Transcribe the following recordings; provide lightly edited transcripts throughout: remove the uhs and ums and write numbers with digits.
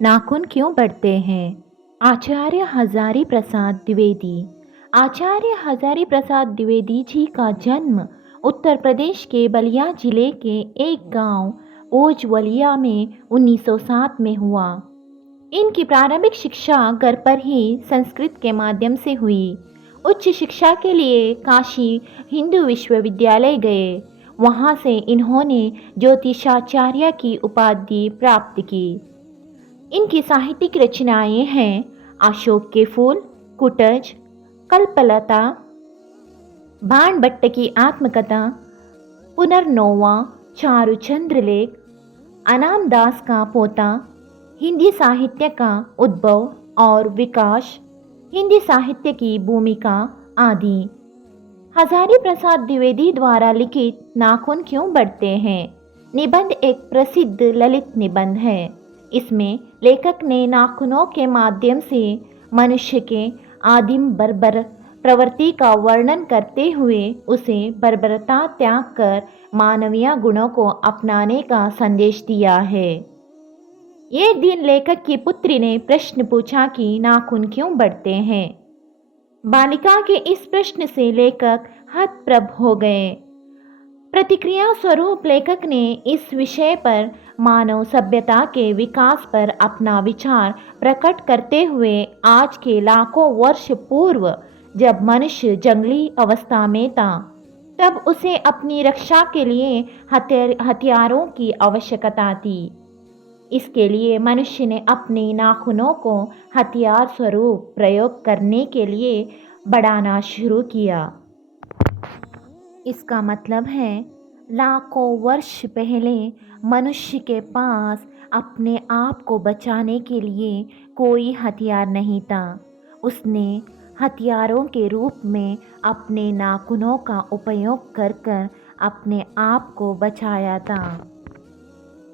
नाखून क्यों बढ़ते हैं? आचार्य हजारी प्रसाद द्विवेदी। आचार्य हजारी प्रसाद द्विवेदी जी का जन्म उत्तर प्रदेश के बलिया जिले के एक गांव ओजवलिया में 1907 में हुआ। इनकी प्रारंभिक शिक्षा घर पर ही संस्कृत के माध्यम से हुई। उच्च शिक्षा के लिए काशी हिंदू विश्वविद्यालय गए। वहां से इन्होंने ज्योतिषाचार्य की उपाधि प्राप्त की। इनकी साहित्यिक रचनाएं हैं अशोक के फूल, कुटज, कल्पलता, भाणभट्ट की आत्मकथा, पुनर्नोवा, चारुचंद्र लेख, अनाम दास का पोता, हिंदी साहित्य का उद्भव और विकास, हिंदी साहित्य की भूमिका आदि। हजारी प्रसाद द्विवेदी द्वारा लिखित नाखून क्यों बढ़ते हैं निबंध एक प्रसिद्ध ललित निबंध है। इसमें लेखक ने नाखूनों के माध्यम से मनुष्य के आदिम बर्बर प्रवृत्ति का वर्णन करते हुए उसे बर्बरता त्याग कर मानवीय गुणों को अपनाने का संदेश दिया है। एक दिन लेखक की पुत्री ने प्रश्न पूछा कि नाखून क्यों बढ़ते हैं। बालिका के इस प्रश्न से लेखक हतप्रभ हो गए। प्रतिक्रिया स्वरूप लेखक ने इस विषय पर मानव सभ्यता के विकास पर अपना विचार प्रकट करते हुए आज के लाखों वर्ष पूर्व जब मनुष्य जंगली अवस्था में था तब उसे अपनी रक्षा के लिए हथियारों की आवश्यकता थी। इसके लिए मनुष्य ने अपने नाखूनों को हथियार स्वरूप प्रयोग करने के लिए बढ़ाना शुरू किया। इसका मतलब है लाखों वर्ष पहले मनुष्य के पास अपने आप को बचाने के लिए कोई हथियार नहीं था। उसने हथियारों के रूप में अपने नाखूनों का उपयोग कर कर अपने आप को बचाया था,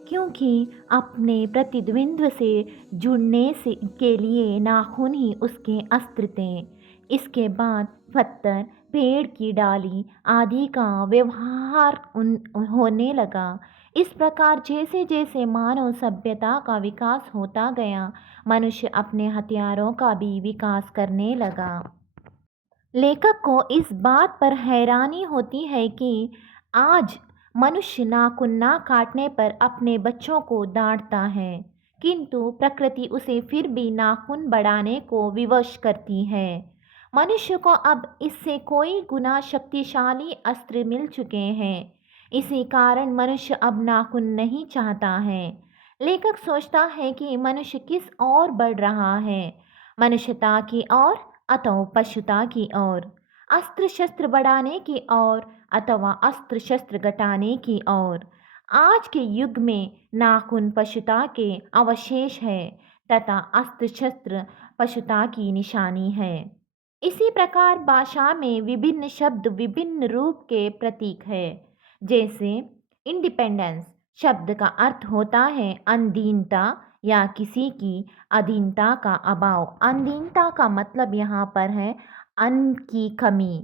क्योंकि अपने प्रतिद्वंद्व से जुड़ने से के लिए नाखून ही उसके अस्त्र थे। इसके बाद पत्थर, पेड़ की डाली आदि का व्यवहार होने लगा। इस प्रकार जैसे जैसे मानव सभ्यता का विकास होता गया मनुष्य अपने हथियारों का भी विकास करने लगा। लेखक को इस बात पर हैरानी होती है कि आज मनुष्य नाखून ना काटने पर अपने बच्चों को डांटता है, किंतु प्रकृति उसे फिर भी नाखून बढ़ाने को विवश करती है। मनुष्य को अब इससे कोई गुना शक्तिशाली अस्त्र मिल चुके हैं। इसी कारण मनुष्य अब नाखून नहीं चाहता है। लेखक सोचता है कि मनुष्य किस ओर बढ़ रहा है, मनुष्यता की ओर अथवा पशुता की ओर, अस्त्र शस्त्र बढ़ाने की ओर अथवा अस्त्र शस्त्र घटाने की ओर। आज के युग में नाखून पशुता के अवशेष है तथा अस्त्र शस्त्र पशुता की निशानी है। इसी प्रकार भाषा में विभिन्न शब्द विभिन्न रूप के प्रतीक है। जैसे इंडिपेंडेंस शब्द का अर्थ होता है अधीनता या किसी की अधीनता का अभाव। अधीनता का मतलब यहाँ पर है अन्न की कमी,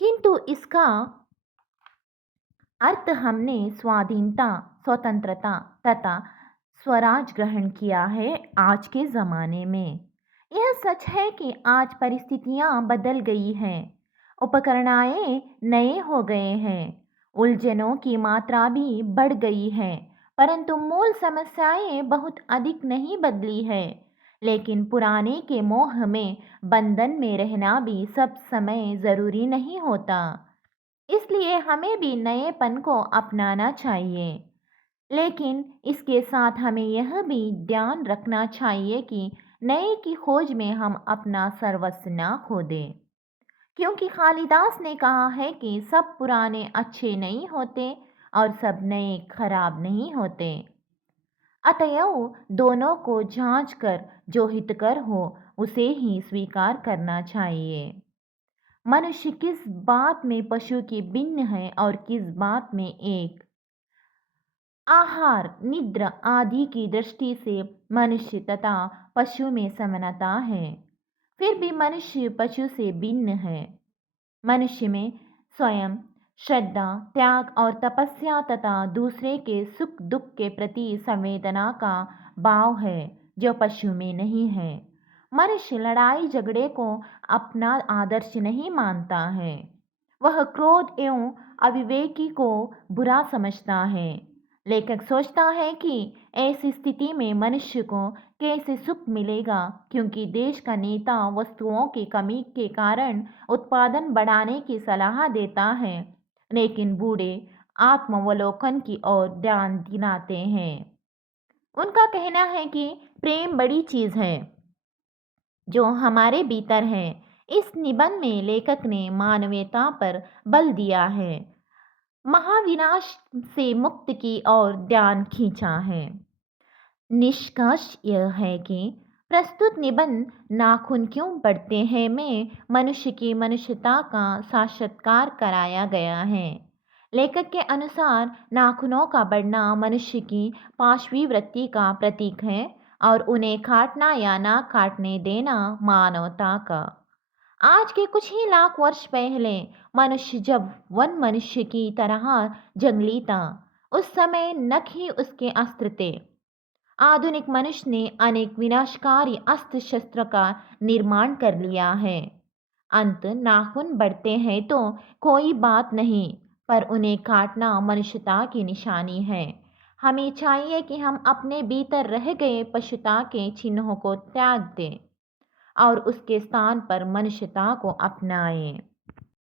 किंतु इसका अर्थ हमने स्वाधीनता, स्वतंत्रता तथा स्वराज ग्रहण किया है आज के ज़माने में। यह सच है कि आज परिस्थितियां बदल गई हैं, उपकरणाएं नए हो गए हैं, उलझनों की मात्रा भी बढ़ गई है, परंतु मूल समस्याएं बहुत अधिक नहीं बदली है। लेकिन पुराने के मोह में बंधन में रहना भी सब समय ज़रूरी नहीं होता। इसलिए हमें भी नएपन को अपनाना चाहिए, लेकिन इसके साथ हमें यह भी ध्यान रखना चाहिए कि नए की खोज में हम अपना सर्वस्व ना खो दें, क्योंकि कालिदास ने कहा है कि सब पुराने अच्छे नहीं होते और सब नए खराब नहीं होते। अतएव दोनों को जांच कर जो हितकर हो उसे ही स्वीकार करना चाहिए। मनुष्य किस बात में पशु की भिन्न है और किस बात में एक। आहार, निद्रा आदि की दृष्टि से मनुष्य तथा पशु में समानता है, फिर भी मनुष्य पशु से भिन्न है। मनुष्य में स्वयं श्रद्धा, त्याग और तपस्या तथा दूसरे के सुख दुख के प्रति संवेदना का भाव है। जो पशु में नहीं है। मनुष्य लड़ाई झगड़े को अपना आदर्श नहीं मानता है। वह क्रोध एवं अविवेकी को बुरा समझता है। लेखक सोचता है कि ऐसी स्थिति में मनुष्य को कैसे सुख मिलेगा, क्योंकि देश का नेता वस्तुओं की कमी के कारण उत्पादन बढ़ाने की सलाह देता है, लेकिन बूढ़े आत्मावलोकन की ओर ध्यान दिलाते हैं। उनका कहना है कि प्रेम बड़ी चीज है जो हमारे भीतर है। इस निबंध में लेखक ने मानवीयता पर बल दिया है, महाविनाश से मुक्त की ओर ध्यान खींचा है। निष्कर्ष यह है कि प्रस्तुत निबंध नाखून क्यों बढ़ते हैं में मनुष्य की मनुष्यता का साक्षात्कार कराया गया है। लेखक के अनुसार नाखूनों का बढ़ना मनुष्य की पांचवी वृत्ति का प्रतीक है और उन्हें काटना या ना काटने देना मानवता का। आज के कुछ ही लाख वर्ष पहले मनुष्य जब वन मनुष्य की तरह जंगली था, उस समय नख ही उसके अस्त्र थे। आधुनिक मनुष्य ने अनेक विनाशकारी अस्त्र शस्त्र का निर्माण कर लिया है। अंत नाखून बढ़ते हैं तो कोई बात नहीं, पर उन्हें काटना मनुष्यता की निशानी है। हमें चाहिए कि हम अपने भीतर रह गए पशुता के चिन्हों को त्याग दें और उसके स्थान पर मनुष्यता को अपनाएं।